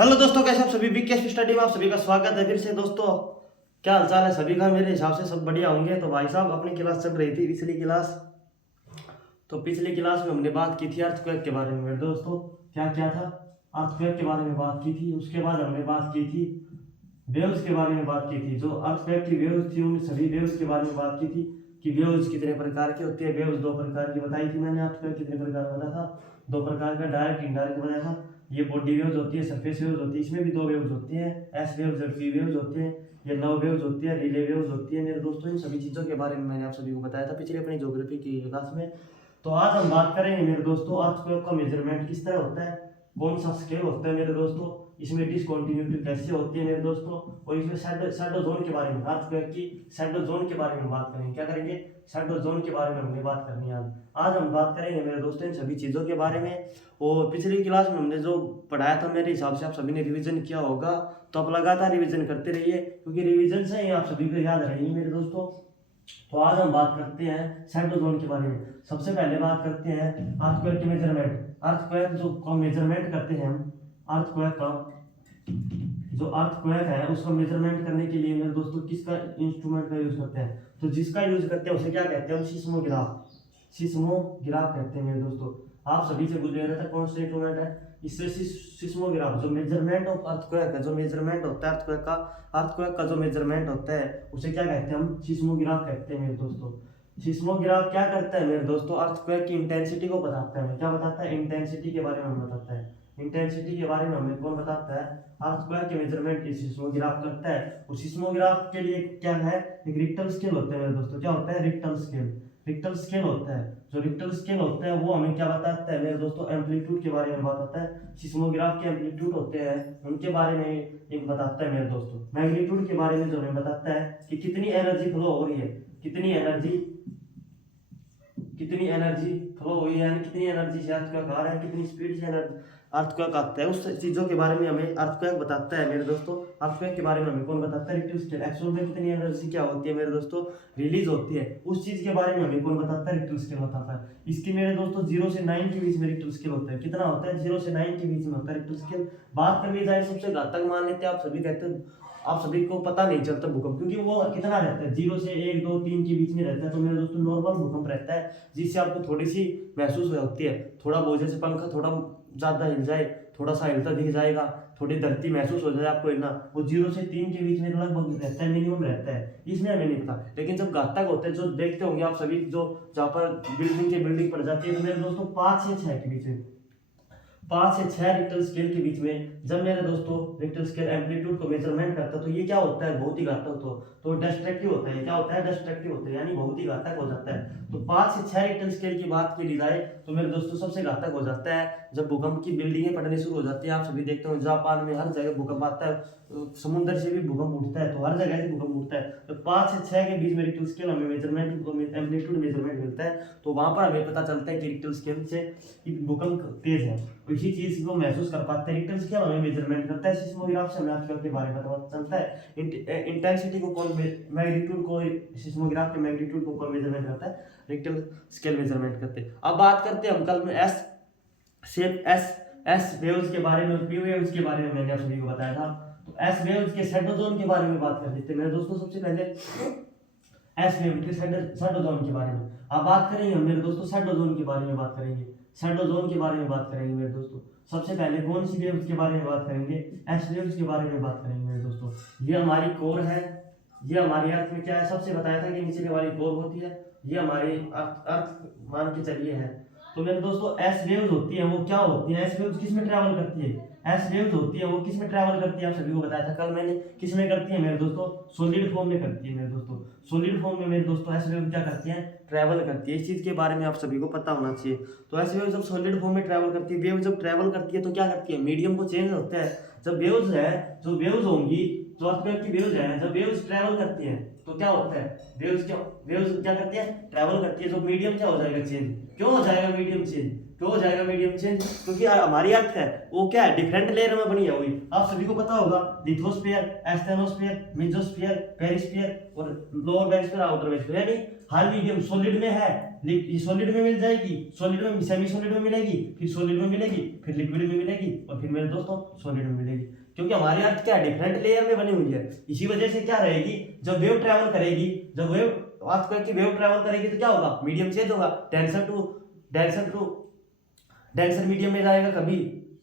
Hello दोस्तों, कैसे आप सभी विकेश स्टडी में आप सभी का स्वागत है फिर से। दोस्तों क्या हालचाल है सभी का? मेरे हिसाब से सब बढ़िया होंगे। तो भाई साहब, अपनी क्लास चल रही थी पिछली क्लास। तो पिछली क्लास में हमने बात की थी अर्थक्वेक के बारे में। मेरे दोस्तों क्या क्या था? अर्थक्वेक के बारे में बात की थी। उसके बाद हमने बात की थी वेव्स के बारे में बात की थी। जो अर्थक्वेक की वेव्स थी उन सभी वेव्स के बारे में बात की थी कि वेव्स कितने प्रकार की होती है। वेव्स दो प्रकार की बताई थी मैंने। अर्थक्वेक कितने प्रकार का बताया था? दो प्रकार का, डायरेक्ट इंडायरेक्ट बताया था। ये बॉडी वेव्स होती है, सरफेस वेव्स होती है। इसमें भी दो वेव्स होती हैं, एस वेव्स और पी वेव्स होती हैं। ये लव वेव्स होती है, रिले वेव्स होती है। मेरे दोस्तों इन सभी चीज़ों के बारे में मैंने आप सभी को बताया था पिछले अपनी ज्योग्राफी की क्लास में। तो आज हम बात करेंगे मेरे दोस्तों अर्थक्वेक का मेजरमेंट किस तरह होता है, कौन सा स्केल होता है मेरे दोस्तों, इसमें डिसकंटिन्यूटी कैसे होती है मेरे दोस्तों, और इसमें शैडो जोन के बारे में, अर्थक्वेक की शैडो जोन के बारे में बात करेंगे। क्या करेंगे? शैडो जोन के बारे में हमने बात करनी है आज हम बात करेंगे मेरे दोस्तों इन सभी चीज़ों के बारे में। और पिछली क्लास में हमने जो पढ़ाया था मेरे हिसाब से आप सभी ने रिवीजन किया होगा। तो आप लगातार रिवीजन करते रहिए, क्योंकि रिवीजन से ही आप सभी को याद रहेंगे मेरे दोस्तों। तो आज हम बात करते हैं शैडो जोन के बारे में। सबसे पहले बात करते हैं अर्थक्वेक के मेजरमेंट। अर्थक्वेक जो का मेजरमेंट करते हैं हम, अर्थक्वेक का जो अर्थक्वेक है उसका मेजरमेंट करने के लिए मेरे दोस्तों किसका इंस्ट्रूमेंट का यूज करते हैं? तो जिसका यूज करते हैं उसे क्या कहते हैं? सिस्मोग्राफ। सिस्मोग्राफ कहते हैं मेरे दोस्तों। आप सभी से गुजरे रहता कौन सा इंस्ट्रूमेंट है? इससे सिस्मोग्राफ जो मेजरमेंट ऑफ अर्थक्वेक है, जो मेजरमेंट होता है अर्थक्वेक का जो मेजरमेंट होता है उसे क्या कहते हैं? हम सिस्मोग्राफ कहते हैं मेरे दोस्तों। सिस्मोग्राफ क्या करता है मेरे दोस्तों? अर्थक्वेक की इंटेंसिटी को बताता है। क्या बताता है? इंटेंसिटी के बारे में हमें बताता है। इंटेंसिटी के बारे में हमें कौन बताता है? अर्थक्वेक के मेजरमेंट की सिस्मोग्राफ करता है। और सिस्मोग्राफ के लिए क्या है? एक रिक्टर स्केल होता है मेरे दोस्तों। क्या होता है? Richter scale. रिक्टर स्केल होता है। जो रिक्टर स्केल होता है वो हमें क्या बताता है मेरे दोस्तों? एम्पलीट्यूड के बारे में बताता है। सिस्मोग्राफ के एम्पलीट्यूड होते हैं उनके बारे में एक बताता है मेरे दोस्तों। मैग्नीट्यूड के बारे में जो हमें बताता है कि कितनी एनर्जी फ्लो हो रही है, कितनी एनर्जी फ्लो हुई है, यानी कितनी एनर्जी से अर्थक्वेक आ रहा है, कितनी स्पीड से एनर्जी अर्थक्वेक आता है। उस चीज़ों के बारे में हमें अर्थक्वेक बताता है मेरे दोस्तों। अर्थक्वेक के बारे में हमें कौन बताता है? Richter scale. एक्चुअल में कितनी एनर्जी क्या होती है मेरे दोस्तों? रिलीज होती है। उस चीज़ के बारे में हमें कौन बताता है? रिक्टर स्केल बताता है। इसकी मेरे दोस्तों 0 से 9 के बीच में रिक्टर स्केल होता है। कितना होता है? 0 से 9 के बीच में होता है रिक्टर स्केल। बात कर ली जाए सबसे घातक मान लेते हैं, आप सभी कहते हैं आप सभी को पता नहीं चलता भूकंप, क्योंकि वो कितना रहता है? 0 से 1 2 3 के बीच में रहता है। तो मेरे दोस्तों नॉर्मल भूकंप रहता है, जिससे आपको थोड़ी सी महसूस होती है। थोड़ा बहुत जैसे पंखा थोड़ा ज्यादा हिल जाए, थोड़ा सा हिलता दिख जाएगा, थोड़ी धरती महसूस हो जाए आपको हिलना, वो 0 से 3 के बीच में लगभग रहता है, मिनिमम रहता है। इसमें हमें नहीं पता। लेकिन जब घातक होते हैं, जो देखते होंगे आप सभी, जो जहाँ पर बिल्डिंग पड़ जाती है, तो मेरे दोस्तों 5 से 6 के बीच में, 5 से 6 रिक्टर स्केल के बीच में जब मेरे दोस्तों रिक्टर स्केल एम्पलीट्यूड को मेजरमेंट करता है, तो ये क्या होता है? बहुत ही घातक तो डिस्ट्रक्टिव होता है। क्या होता है? डिस्ट्रक्टिव होता है, यानी बहुत ही घातक हो जाता है। तो 5 से 6 रिक्टर स्केल की बात की जाए तो मेरे दोस्तों सबसे घातक हो जाता है जब भूकंप की बिल्डिंगें पड़नी शुरू हो जाती है। आप सभी देखते हो जापान में हर जगह भूकंप आता है, समुद्र से भी भूकंप उठता है, तो हर जगह से भूकंप उठता है। तो 5 से 6 के बीच में रिक्टर स्केल हमें एम्पलीट्यूड मेजरमेंट मिलता है। तो वहां पर हमें पता चलता है कि रिक्टर स्केल से कि भूकंप तेज है। इसी चीज को महसूस कर पाते हैं। रिक्टर स्केल हमें मेजरमेंट करता है। सिस्मोग्राफ से हमें अर्थक्वेक के बारे में पता चलता है। इंटेंसिटी को कौन, मैग्नीट्यूड को, सिस्मोग्राफ के मैग्नीट्यूड को कौन मेजरमेंट करता है? रिक्टर स्केल मेजरमेंट करते हैं। अब बात करते हैं हम कल में एस वेव्स के बारे में, पी वेव्स के बारे में मैंने आप सभी को बताया था। तो एस वेव्स के शैडो जोन के बारे में बात कर लेते हैं मेरे दोस्तों। सबसे पहले एस वेव के शैडो जोन के बारे में अब बात करेंगे हम मेरे दोस्तों। शैडो जोन के बारे में बात करेंगे, शैडो जोन के बारे में बात करेंगे मेरे दोस्तों। सबसे पहले कौन सी वेव्स के बारे में बात करेंगे? एस वेव्स के बारे में बात करेंगे मेरे दोस्तों। ये हमारी कोर है, ये हमारी अर्थ में क्या है? सबसे बताया था कि नीचे वाली कोर होती है, ये हमारी अर्थ मान के चलिए है। तो मेरे दोस्तों एस वेव्स होती है, वो क्या होती है? एस वेव्स किस में ट्रैवल करती है? एस वेव्स होती है वो किस में ट्रैवल करती है? आप सभी को बताया था कल मैंने। किस में करती है मेरे दोस्तों? सॉलिड फॉर्म में करती है मेरे दोस्तों। सॉलिड फॉर्म में मेरे दोस्तों एस वेव क्या करती है? ट्रैवल करती है। इस चीज के बारे में आप सभी को पता होना चाहिए। तो एस वेव जब सॉलिड फॉर्म में ट्रैवल करती है, वेव जब ट्रैवल करती है तो क्या करती है? मीडियम को चेंज होता है। जब वेव्स है, जो वेव्स होंगी, जो अर्थक्वेक की वेव्स है, जब वेव्स ट्रैवल करती है तो क्या होता है? वेव्स क्या करती है? ट्रैवल करती है। जो मीडियम क्या हो जाएगा? चेंज। क्यों हो जाएगा मीडियम चेंज? क्यों हो जाएगा मीडियम चेंज? क्योंकि हमारी अर्थ है वो क्या है? डिफरेंट लेयर में बनी है हुई। आप सभी को पता होगा लिथोस्फीयर, एस्थेनोस्फीयर, मेसोस्फीयर, पेरिस्फीयर और लोअर बेरिस्फीयर, आउटर बेरिस्फीयर, यानी हर मीडियम सॉलिड में है, ये सॉलिड में मिल जाएगी, सॉलिड में, सेमी सॉलिड में मिलेगी, फिर सॉलिड में मिलेगी, फिर लिक्विड में मिलेगी, और फिर मेरे दोस्तों सॉलिड में मिलेगी। क्योंकि हमारी अर्थ क्या है, डिफरेंट लेयर में बनी हुई है। इसी वजह से क्या रहेगी, जब वेव ट्रैवल करेगी, जब वेव अर्थ की वेव ट्रैवल करेगी तो क्या होगा, मीडियम चेंज होगा, डेंसर मीडियम में जाएगा कभी,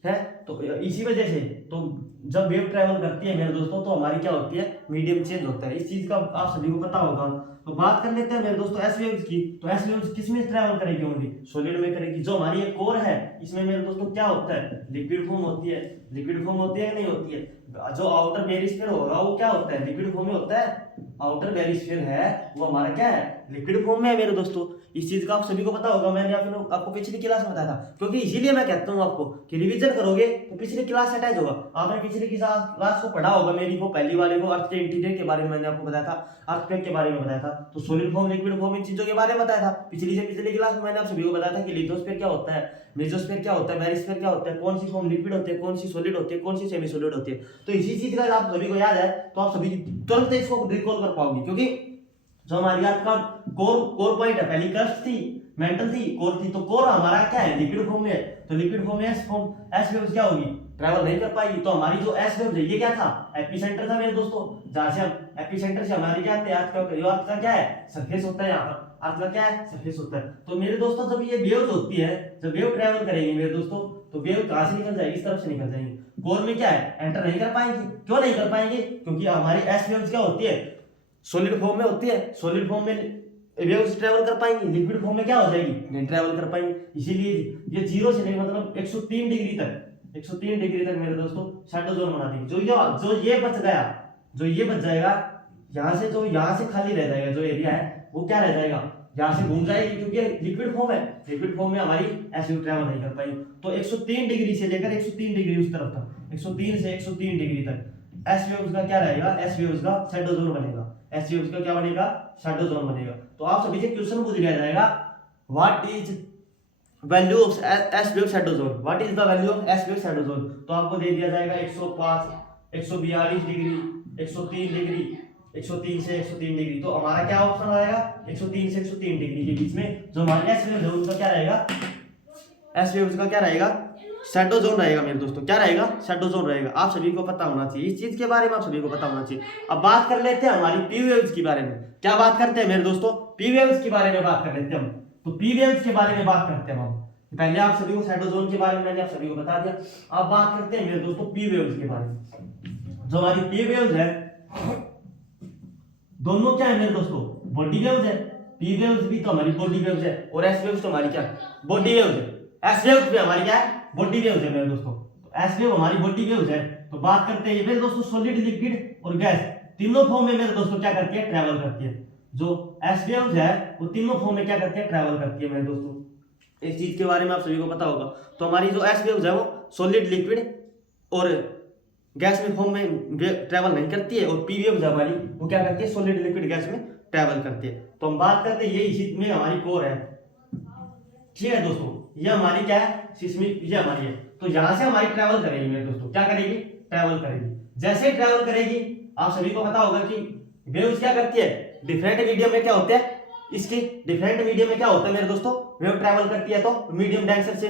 है। तो इसी वजह से तो जब वेव ट्रैवल करती है मेरे दोस्तों तो हमारी क्या होती है, मीडियम चेंज होता है। इस चीज का आप सभी को पता होगा। तो बात कर लेते हैं मेरे दोस्तों एस वेव्स की। तो एस वेव्स किस में ट्रैवल करेगी, ओनली सॉलिड में करेगी। जो हमारी ये कोर है इसमें मेरे दोस्तों क्या होता है, लिक्विड फॉर्म होती है। लिक्विड फॉर्म होती है नहीं होती है। जो आउटर बेरिस्फीयर होगा वो क्या होता है, लिक्विड फॉर्म में होता है। आउटर बेरिस्फीयर है वो हमारा क्या है, लिक्विड फॉर्म में है मेरे दोस्तों। इस चीज का आप सभी को पता होगा, मैंने आपको पिछली क्लास में बताया था। क्योंकि इसीलिए मैं कहता हूँ आपको कि रिवीजन करोगे तो पिछली क्लास अटैच होगा। आपने पिछली क्लास को पढ़ा होगा मेरी, वो पहली वाले को अर्थ के इंटीरियर के बारे में मैंने आपको बताया था, अर्थक्वेक के बारे में बताया था। तो सॉलिड फॉर्म, लिक्विड फॉर्म, इन चीजों के बारे में बताया था। पिछली क्लास में मैंने आप सभी को बताया था कि लिथोस्फीयर क्या होता है, मेसोस्फीयर क्या होता है, बैरिस्फीयर क्या होता है, कौन सी फॉर्म लिक्विड होती है, कौन सी सॉलिड होती है, कौन सी सेमी सॉलिड होती है। तो इसी चीज का आप सभी को याद है तो आप सभी तुरंत इसको रिकॉल कर पाओगे। क्योंकि जो हमारी आज का कोर पॉइंट है, पहली क्रस्ट थी, मेंटल थी, कोर थी। तो कोर हमारा क्या है, लिक्विड फॉर्म में है। तो लिक्विड फॉर्म में एस वेव्स क्या होगी, ट्रैवल नहीं कर पाएगी। तो हमारी जो एस वेव्स है ये क्या था, एपिसेंटर था मेरे दोस्तों। जहां से हम एपिसेंटर से हमारी क्या आते हैं, अर्थ का क्या है, सरफेस होता है। यहाँ पर अर्थ का क्या है, सरफेस होता है। तो मेरे दोस्तों जब ये वेव्स होती है, जब वेव ट्रैवल करेंगे मेरे दोस्तों, तो वेव कहां से निकल जाएगी, इस तरफ से निकल जाएंगी। कोर में क्या है, एंटर नहीं कर पाएंगी। क्यों नहीं कर पाएंगे, क्योंकि हमारी एस वेव्स क्या होती है, सॉलिड फॉर्म में होती है। सॉलिड फॉर्म में वेव्स ट्रैवल कर पाएंगी, लिक्विड फॉर्म में क्या हो जाएगी, नहीं ट्रैवल कर पाएंगी। इसीलिए ये 0 से लेकर मतलब 103 डिग्री तक मेरे दोस्तों शैडो जोन बना देगी। जो ये बच गया, जो ये बच जाएगा, यहाँ से खाली रह जाएगा जो एरिया है, वो क्या रह जाएगा, यहाँ से घूम जाएगी। क्योंकि लिक्विड फॉर्म है, लिक्विड फॉर्म में हमारी एस वेव ट्रैवल नहीं कर पाएगी। तो 103 डिग्री से लेकर 103 डिग्री उस तरफ तक, 103 से 103 डिग्री तक एस वेव्स का क्या रहेगा, एस वेव्स का शैडो जोन बनेगा। एस वेव्स का क्या बनेगा, शैडो जोन बनेगा। तो आप सभी से क्वेश्चन पूछ लिया जाएगा, what is value of S wave shadow zone, what is the value of S wave shadow zone. तो आपको दे दिया जाएगा 105, 142 डिग्री, 103 डिग्री, 103 से 103 डिग्री। तो हमारा क्या ऑप्शन आएगा, 103 से 103 डिग्री के बीच में जो हमारे एस वेव है उसका क्या रहेगा, एस वेव्स का क्या रहेगा, शैडो जोन रहेगा मेरे दोस्तों। क्या रहेगा, शैडो जोन रहेगा। आप सभी को पता होना चाहिए, इस चीज के बारे में आप सभी को पता होना चाहिए। अब बात कर लेते हैं हमारी पी वेव्स के बारे में। क्या बात करते हैं मेरे दोस्तों, पी वेव्स के बारे में बात कर लेते हैं हम। तो पी वेव्स के बारे में बात करते हैं हम। पहले आप सभी को शैडो जोन के बारे में मैंने आप सभी को बता दिया। अब बात करते हैं मेरे दोस्तों पी वेव्स के बारे में। जो हमारी पी वेव्स है, दोनों क्या है मेरे दोस्तों, बॉडी वेव्स है। पी वेव्स भी तो हमारी बॉडी वेव्स है, और एस वेव्स तो हमारी क्या, बॉडी वेव्स है। एस वेव्स भी हमारी क्या है, बॉडी वेव्स है मेरे दोस्तों। तो एस वेव हमारी बॉडी वेव्स है। तो बात करते हैं मेरे दोस्तों सॉलिड, लिक्विड और गैस तीनों फॉर्म में मेरे दोस्तों क्या करती है, ट्रैवल करती है। जो एस वेव्स है वो तीनों फॉर्म में क्या करती है, ट्रैवल करती है मेरे दोस्तों। इस चीज के बारे में आप सभी को पता होगा। तो हमारी जो एस वेव्स है वो सॉलिड, लिक्विड और गैस में फॉर्म में ट्रैवल नहीं करती है। और पी वेव्स हमारी वो क्या करती है, सॉलिड, लिक्विड, गैस में ट्रैवल करती है। तो हम बात करते हैं ये इसी में हमारी कोर है, ठीक है दोस्तों। ये हमारी क्या है, सिस्मिक, ये हमारी है। तो यहां से हमारी ट्रैवल करेगी मेरे दोस्तों, क्या करेगी, ट्रैवल करेगी। जैसे ट्रैवल करेगी आप सभी को पता होगा कि वेव्स क्या करती है, डिफरेंट मीडियम में क्या होते हैं, इसके डिफरेंट मीडियम में क्या होता है मेरे दोस्तों, वेव ट्रैवल करती है। तो मीडियम डेंसर से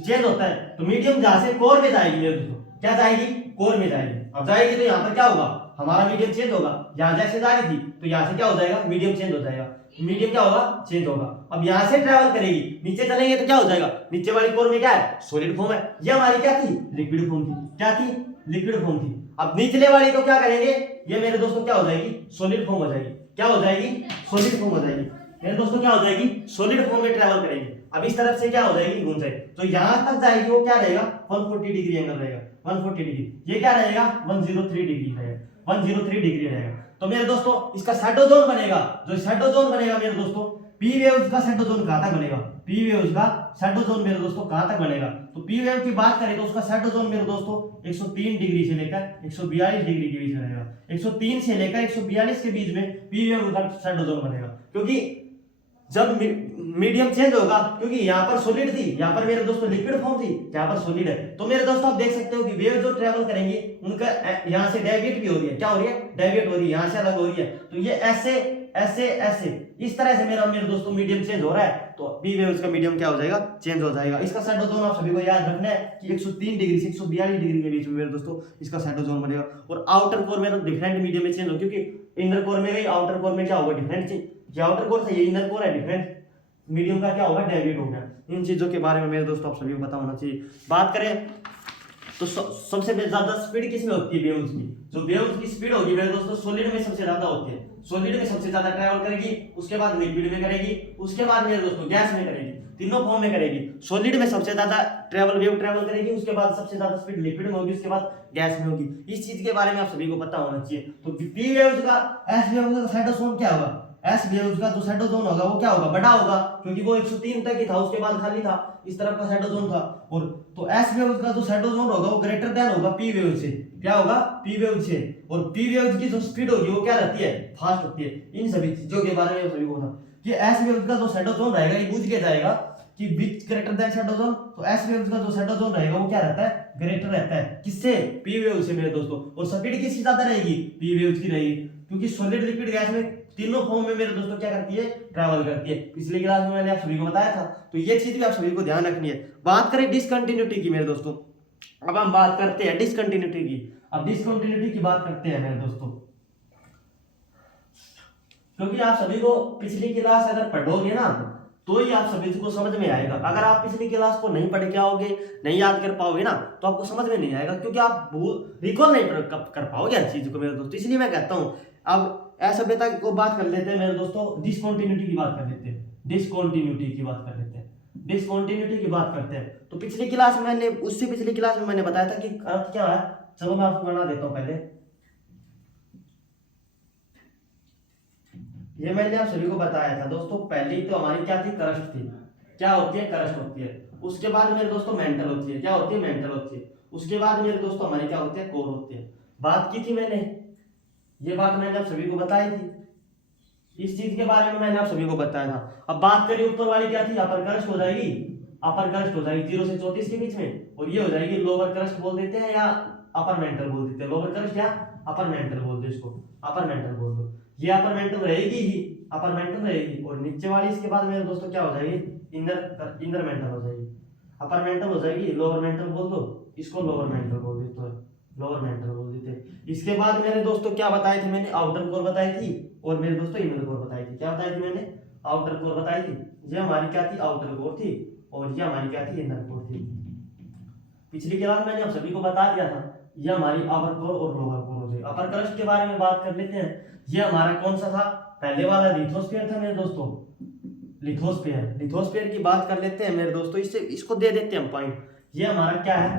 चेंज होता है। तो मीडियम जहां से कोर में जाएगी मेरे दोस्तों, क्या जाएगी, कोर में जाएगी। अब जाएगी तो यहाँ पर क्या होगा, हमारा मीडियम चेंज होगा। यहाँ जैसे जा रही थी तो यहाँ से क्या हो जाएगा, मीडियम चेंज हो जाएगा। मीडियम क्या होगा, चेंज होगा। अब यहाँ से ट्रैवल करेगी, नीचे चलेंगे तो क्या हो जाएगा, नीचे वाली कोर में क्या है, सॉलिड फॉर्म है। ये हमारी क्या थी, लिक्विड फॉर्म थी। क्या थी, लिक्विड फॉर्म थी। अब निचले वाली को क्या करेंगे, ये मेरे दोस्तों क्या हो जाएगी, सॉलिड फॉर्म हो जाएगी। क्या हो जाएगी, सॉलिड फॉर्म हो जाएगी मेरे दोस्तों। क्या हो जाएगी, सॉलिड फॉर्म में ट्रैवल करेंगे। अब इस तरफ से क्या हो जाएगी, घूम जाएगी। तो यहाँ तक जाएगी वो क्या रहेगा, 140 डिग्री एंगल रहेगा, 140 डिग्री। ये क्या रहेगा, 103 डिग्री रहेगा, 103 डिग्री रहेगा। तो मेरे दोस्तों इसका शैडो जोन बनेगा। जो शैडो जोन बनेगा मेरे दोस्तों, पी वेव्स का शैडो जोन कहां तक बनेगा, पी वेव्स का शैडो जोन मेरे दोस्तों कहां तक बनेगा। तो पी वेव की बात करें तो उसका शैडो जोन मेरे दोस्तों 103 डिग्री से लेकर 142 डिग्री के बीच में रहेगा। 103 से लेकर 142 के बीच में पी वेव का शैडो जोन बनेगा। क्योंकि जब मीडियम चेंज होगा, क्योंकि यहाँ पर सॉलिड थी, यहाँ पर मेरे दोस्तों लिक्विड फॉर्म थी, यहाँ पर सॉलिड है। तो मेरे दोस्तों आप देख सकते हो कि वेव जो ट्रैवल करेंगी उनका यहाँ से डेविएट भी हो रही है। क्या हो रही है, डेविएट हो रही है, यहाँ से अलग हो रही है। तो ये ऐसे ऐसे ऐसे इस तरह से मेरे दोस्तों मीडियम चेंज हो रहा है, तो पी वेव्स का मीडियम क्या हो जाएगा, चेंज हो जाएगा। इसका शैडो जोन आप सभी को याद रखना है कि 103 डिग्री से 142 डिग्री के बीच में मेरे दोस्तों इसका शैडो जोन बनेगा। और आउटर कोर में तो डिफरेंट मीडियम में चेंज हो, क्योंकि इनर कोर में गई, आउटर कोर में क्या होगा, डिफरेंट चेंज। ये आउटर कोर था, ये इनर कोर है, डिफरेंट मीडियम का क्या होगा, डेविएट होगा। इन चीजों के बारे में मेरे दोस्तों आप सभी को पता होना चाहिए। बात करें तो सबसे ज्यादा स्पीड किसमें होती है, वेव्स की। जो वेव्स की स्पीड होगी मेरे दोस्तों सॉलिड में सबसे ज्यादा होती है, सॉलिड में सबसे ज्यादा ट्रैवल करेगी, उसके बाद लिक्विड में करेगी, उसके बाद मेरे दोस्तों गैस में करेगी, तीनों फॉर्म में करेगी। सॉलिड में सबसे ज्यादा वेव ट्रैवल करेगी, उसके बाद सबसे ज्यादा स्पीड लिक्विड में होगी, उसके बाद गैस में होगी। इस चीज के बारे में आप सभी को पता होना चाहिए। तो पी वेव्स का, एस वेव्स का शैडो जोन क्या होगा, एस वेव्स का जो शैडो जोन होगा वो क्या होगा, बड़ा होगा, क्योंकि वो 103 तक ही था, उसके बाद खाली था, इस तरफ का शैडो जोन था। और तो एस वेव्स का जो शैडो जोन होगा वो ग्रेटर देन होगा पी वेव से। क्या होगा, पी वेव से। और पी वेव्स की जो स्पीड होगी वो क्या रहती है, फास्ट होती है। इन सभी चीजों के बारे में सभी को पता कि एस वेव्स का जो शैडो जोन रहेगा ये बुझ के जाएगा कि विच ग्रेटर देन शैडो जोन। तो एस वेव्स का जो शैडो जोन रहेगा वो क्या रहता है, ग्रेटर रहता है। किससे, पी वेव से मेरे दोस्तों। और स्पीड किसकी ज्यादा रहेगी, पी वेव्स की रहेगी, क्योंकि सॉलिड लिक्विड गैस में तीनों फॉर्म में मेरे दोस्तों क्या करती है, ट्रैवल करती है। पिछली क्लास में मैंने आप सभी को बताया था, तो ये चीज भी आप सभी को ध्यान रखनी है। बात करें डिसकंटिन्यूटी की मेरे दोस्तों, अब हम बात करते हैं डिसकंटिन्यूटी की। अब डिसकंटिन्यूटी की बात करते हैं मेरे दोस्तों, क्योंकि आप सभी को पिछली क्लास अगर पढ़ोगे ना तो ही आप सभी को समझ में आएगा। अगर आप पिछली क्लास को नहीं पढ़ के आओगे, नहीं याद कर पाओगे ना, तो आपको समझ में नहीं आएगा, क्योंकि आप रिकॉल नहीं कर पाओगे हर चीज को मेरे दोस्तों। इसलिए मैं कहता हूं अब असभ्यता को बात कर लेते हैं मेरे दोस्तों, डिसकंटिन्यूटी की बात कर लेते हैं, डिसकंटिन्यूटी की बात कर लेते हैं, डिसकंटिन्यूटी की बात करते हैं। तो पिछली क्लास में मैंने, उससे पिछली क्लास में मैंने बताया था कि अर्थ क्या है। चलो मैं आपको बना देता हूं पहले। ये मैंने आप सभी को बताया था दोस्तों। पहले तो हमारी क्या थी, क्रस्ट थी। क्या होती है, क्रस्ट होती है। उसके बाद मेरे दोस्तों मेंटल होती है। क्या होती है, मेंटल होती है। उसके बाद मेरे दोस्तों हमारी क्या होती है, कोर होती है। बात की थी मैंने, ये बात मैंने आप सभी को बताई थी। इस चीज के बारे में मैंने आप सभी को बताया था। अब बात करें ऊपर वाली क्या थी, अपर क्रस्ट हो जाएगी, अपर क्रस्ट हो जाएगी 0 से 34 के बीच में। और ये हो जाएगी लोअर क्रस्ट बोल देते हैं या अपर मेंटल बोल देते हैं। लोअर क्रस्ट या अपर मेंटल बोल दो, इसको अपर मेंटल बोल दो। ये अपर मेंटल रहेगी ही, अपर मेंटल रहेगी। और नीचे वाली इसके बाद मेरे दोस्तों क्या हो जाएगी, इनर मेंटल हो जाएगी। अपर मेंटल हो जाएगी, लोअर मेंटल बोल दो, इसको लोअर मेंटल बोल देते हो, लोअर मेंटल बोल देते हैं। इसके बाद मेरे दोस्तों क्या बताए थे मैंने, आउटर कोर बताई थी, और मेरे दोस्तों इनर कोर बताई थी। क्या बताई थी मैंने, आउटर कोर बताई थी। ये हमारी क्या थी, आउटर कोर थी, और ये हमारी क्या थी, इनर कोर थी। पिछली क्लास मैंने आप सभी को बता दिया था, ये हमारी अपर कोर और लोअर कोर हो जाएगी। अपर क्रस्ट के बारे में बात कर लेते हैं। ये हमारा कौन सा था, पहले वाला लिथोस्फीयर था मेरे दोस्तों, लिथोस्फीयर। लिथोस्फीयर की बात कर लेते हैं मेरे दोस्तों, इससे इसको दे देते हैं पॉइंट। ये हमारा क्या है,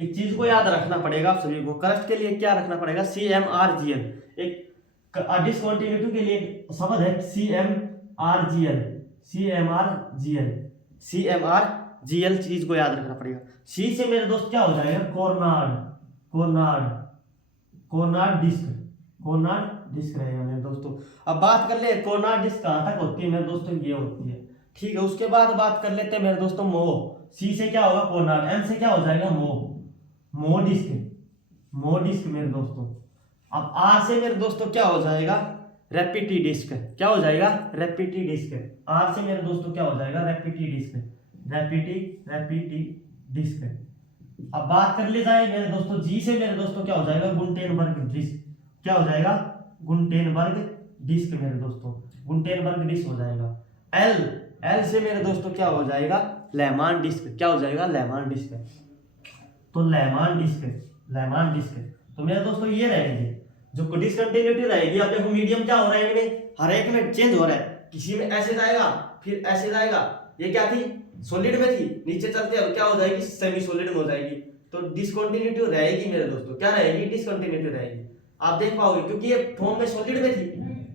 एक चीज को याद रखना पड़ेगा आप सभी को, क्रस्ट के लिए क्या रखना पड़ेगा, CMRGL। एक डिसकंटिन्यूटी के लिए शब्द है CMRGL, CMRGL, CMRGL चीज को याद रखना पड़ेगा। सी से मेरे दोस्त क्या हो जाएगा, कोरनार्ड, कोरनार्ड, कोरनार्ड डिस्क, कोरनार्ड डिस्क रहेगा मेरे दोस्तों। अब बात कर ले कोरनार्ड डिस्क कहां तक होती है मेरे दोस्तों, ये होती है, ठीक है। उसके बाद बात कर लेते हैं मेरे दोस्तों मो। सी से क्या होगा, कोरनार्ड। एम से क्या हो जाएगा, मो, मो डिस्क, मो डिस्क मेरे दोस्तों। अब आर से मेरे दोस्तों क्या हो जाएगा, रेपिटी डिस्क। क्या हो जाएगा, रेपिटी डिस्क। आर से मेरे दोस्तों क्या हो जाएगा, रेपिटी डिस्क, रेपिटी डिस्क। अब बात कर ले जाए मेरे दोस्तों जी से मेरे दोस्तों क्या हो जाएगा, गुटेनबर्ग डिस्क। क्या हो जाएगा, गुटेनबर्ग डिस्क मेरे दोस्तों, गुटेनबर्ग डिस्क हो जाएगा। एल, एल से मेरे दोस्तों क्या हो जाएगा, लेमान डिस्क। क्या हो जाएगा, लेमान डिस्क। तो लेमान डिस्क, लेमान डिस्क। तो मेरे दोस्तों ये रहेंगे जो डिसकंटिन्यूटी रहेगी। अब देखो मीडियम क्या हो रहा है इनमें, हर एक में चेंज हो रहा है। किसी में ऐसे जाएगा, फिर ऐसे जाएगा। ये क्या थी, सॉलिड में थी, नीचे चलते अब क्या हो जाएगी, सेमी सॉलिड में हो जाएगी। तो डिसकंटिन्यूटी रहेगी मेरे दोस्तों, क्या रहेगी, डिसकंटिन्यूटी रहेगी। आप देख पाओगे क्योंकि ये फॉर्म में सॉलिड में थी।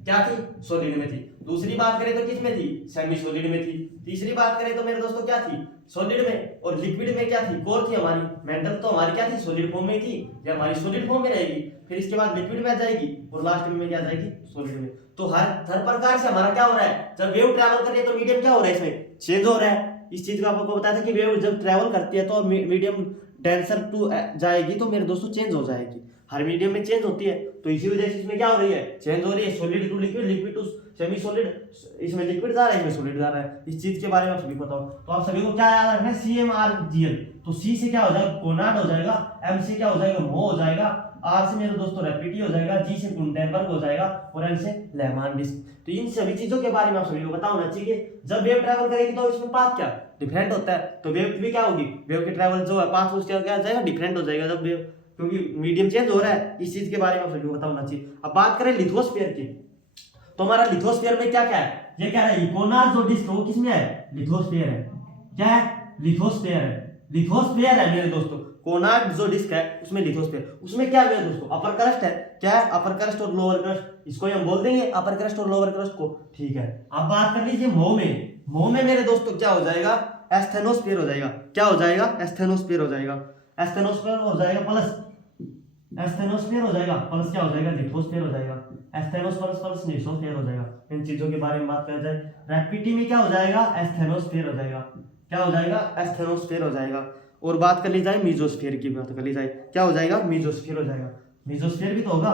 क्या थी, सॉलिड में थी। दूसरी बात करें तो किस में थी, सेमी सॉलिड में थी। तीसरी बात करें तो मेरे दोस्तों क्या थी, सॉलिड में। और लिक्विड में क्या थी, कोर थी हमारी। मेंटल तो हमारी क्या थी, सॉलिड फॉर्म में थी, ये हमारी सॉलिड फॉर्म में रहेगी। फिर इसके बाद लिक्विड में आ जाएगी और लास्ट में क्या जाएगी, सॉलिड में। तो हर प्रकार से हमारा क्या हो रहा है, जब वेव ट्रैवल कर रही है तो मीडियम क्या हो रहा है, इसमें चेंज हो रहा है। इस चीज का आपको बताया था कि वेव जब ट्रैवल करती है तो मीडियम डेंसर टू जाएगी तो मेरे दोस्तों चेंज हो जाएगी। हर मीडियम में चेंज होती है, तो इसी वजह से इसमें क्या हो रही है, चेंज हो रही है, solid to liquid, liquid to semi solid, इसमें लिक्विड जा रहा है, इसमें सॉलिड जा रहा है। इस चीज के बारे में आप सभी को बताओ। तो आप सभी को क्या याद रखना है, CMRGL। तो C से क्या हो जाएगा, कोनाड हो जाएगा, M से क्या हो जाएगा, मो हो जाएगा, R से मेरे दोस्तों रैपिटी हो जाएगा, G से गुंडेनबर्ग हो जाएगा और L से लेमान डिस्क। तो इन सभी चीजों के बारे में आप सभी को पता होना चाहिए। जब वेव ट्रैवल करेगी तो इसमें पाथ क्या डिफरेंट होता है, तो वेव भी क्या होगी, वेव की ट्रैवल जो है पाथ उसका क्या हो जाएगा, डिफरेंट हो जाएगा जब वेव, क्योंकि मीडियम चेंज हो रहा है। इस चीज के बारे में आप सभी को पता होना चाहिए। अब बात करें लिथोस्फीयर की, तो हमारा लिथोस्फीयर में क्या क्या है, ये क्या है, इकोनार जो डिस्क वो किसमें है, लिथोस्फीयर है। क्या है, लिथोस्फीयर है, लिथोस्फीयर है मेरे दोस्तों। कोनार्ड जो डिस्क है उसमें लिथोस्फीयर, उसमें क्या है दोस्तों, अपर क्रस्ट है। क्या है, अपर क्रस्ट और लोअर क्रस्ट, इसको हम बोल देंगे अपर क्रस्ट और लोअर क्रस्ट को। ठीक है, अब बात कर लीजिए मोह में। मोह में मेरे दोस्तों क्या हो जाएगा, एस्थेनोस्फीयर हो जाएगा। क्या हो जाएगा, एस्थेनोस्फीयर हो जाएगा, एस्थेनोस्फीयर हो जाएगा प्लस, एस्थेनोस्फीयर हो जाएगा प्लस क्या हो जाएगा, लिथोस्फीयर हो जाएगा। एस्थेनोस प्लस प्लस लिथोस्फीयर हो जाएगा। इन चीजों के बारे में बात करें जाए, रैपिटी में क्या हो जाएगा, एस्थेनोस्फीयर हो जाएगा। क्या हो जाएगा, एस्थेनोस्फीयर हो जाएगा। और बात कर ली जाए मीजोस्फीयर की, बात कर ली जाए, क्या हो जाएगा, मीजोस्फीयर हो जाएगा। मीजोस्फीयर भी तो होगा,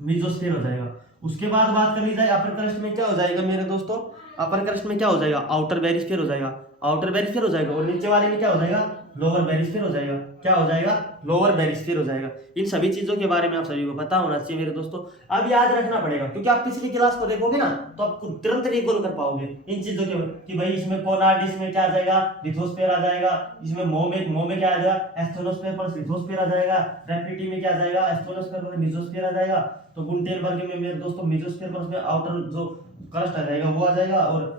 मीजोस्फीयर हो जाएगा। उसके बाद बात कर ली जाए अपर क्रस्ट में क्या हो जाएगा मेरे दोस्तों, अपर क्रस्ट में क्या हो जाएगा, आउटर बेरिस्फीयर हो जाएगा, आउटर बेरिस्फीयर हो जाएगा। और नीचे वाले में क्या हो जाएगा, लोअर बेरिस्फीयर हो जाएगा। क्या हो जाएगा, लोअर बेरिस्फीयर हो जाएगा। इन सभी चीजों के बारे में आप सभी को पता होना चाहिए मेरे दोस्तों। अब याद रखना पड़ेगा, क्योंकि आप पिछली क्लास को देखोगे ना तो आपको तुरंत रिकॉल कर पाओगे इन चीजों के, कि भाई इसमें कोनार्ड, इसमें क्या आ जाएगा, लिथोस्फीयर आ जाएगा, इसमें मोह में क्या आ जाएगा, एस्थेनोस्फीयर प्लस लिथोस्फीयर आ जाएगा, रैपिटी में क्या आ जाएगा, एस्थेनोस्फीयर प्लस मीजोस्फीयर आ जाएगा। तो गुंटेनबर्ग में मेरे दोस्तों मीजोस्फीयर प्लस में आउटर जो क्रस्ट आ जाएगा वो आ जाएगा, और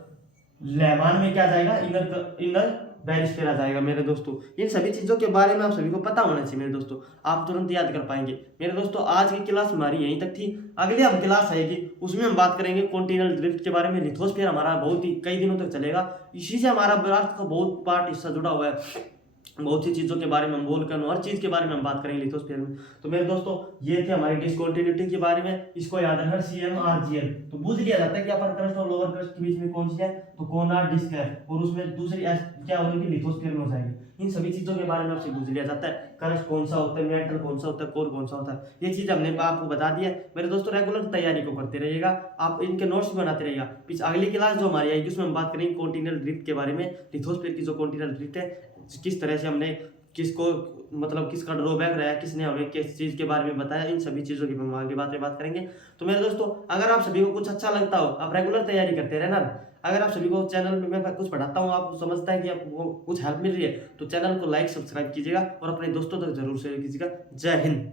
लेमान में क्या जाएगा, इनर बेरिस्फीयर आ जाएगा मेरे दोस्तों। इन सभी चीजों के बारे में आप सभी को पता होना चाहिए मेरे दोस्तों, आप तुरंत याद कर पाएंगे मेरे दोस्तों। आज की क्लास हमारी यहीं तक थी, अगली हम क्लास आएगी उसमें हम बात करेंगे कॉन्टिनेंटल ड्रिफ्ट के बारे में। लिथोस्फीयर हमारा बहुत ही कई दिनों तक चलेगा, इसी से हमारा अर्थ का बहुत पार्ट हिस्सा जुड़ा हुआ है। बहुत सी चीजों के बारे में हम बोल कर हर चीज के बारे में हम बात करेंगे लिथोस्फीयर में। तो मेरे दोस्तों ये थे हमारी डिसकंटिन्यूटी के बारे में, इसको याद रखना, CMRGL। तो बुझ लिया जाता है कि अपर क्रस्ट और लोअर क्रस्ट के बीच में कौन सी है, तो कोनार्ड डिस्क है, और उसमें दूसरी क्या होगी, लिथोस्फीयर में हो जाएगी। इन सभी चीजों के बारे में आपसे बुझ लिया जाता है, क्रस्ट कौन सा होता है, मेटल कौन सा होता है, कोर कौन सा होता है। ये चीज हमने आपको बता दिया है मेरे दोस्तों। रेगुलर तैयारी को करते रहिएगा, आप इनके नोट्स बनाते रहिएगा। अगली क्लास जो हमारी आएगी उसमें हम बात करेंगे कॉन्टिनेंटल ड्रिफ्ट के बारे में। लिथोस्फीयर की जो कॉन्टिनेंटल ड्रिफ्ट है, किस तरह से हमने किसको मतलब किसका ड्रॉबैक रहा है, किसने हमें किस चीज के बारे में बताया, इन सभी चीजों की हम आगे बात करेंगे। तो मेरे दोस्तों अगर आप सभी को कुछ अच्छा लगता हो, आप रेगुलर तैयारी करते रहना। अगर आप सभी को चैनल में मैं कुछ पढ़ाता हूँ, आप समझता है कि आपको कुछ हेल्प मिल रही है, तो चैनल को लाइक सब्सक्राइब कीजिएगा और अपने दोस्तों तक जरूर शेयर कीजिएगा। जय हिंद।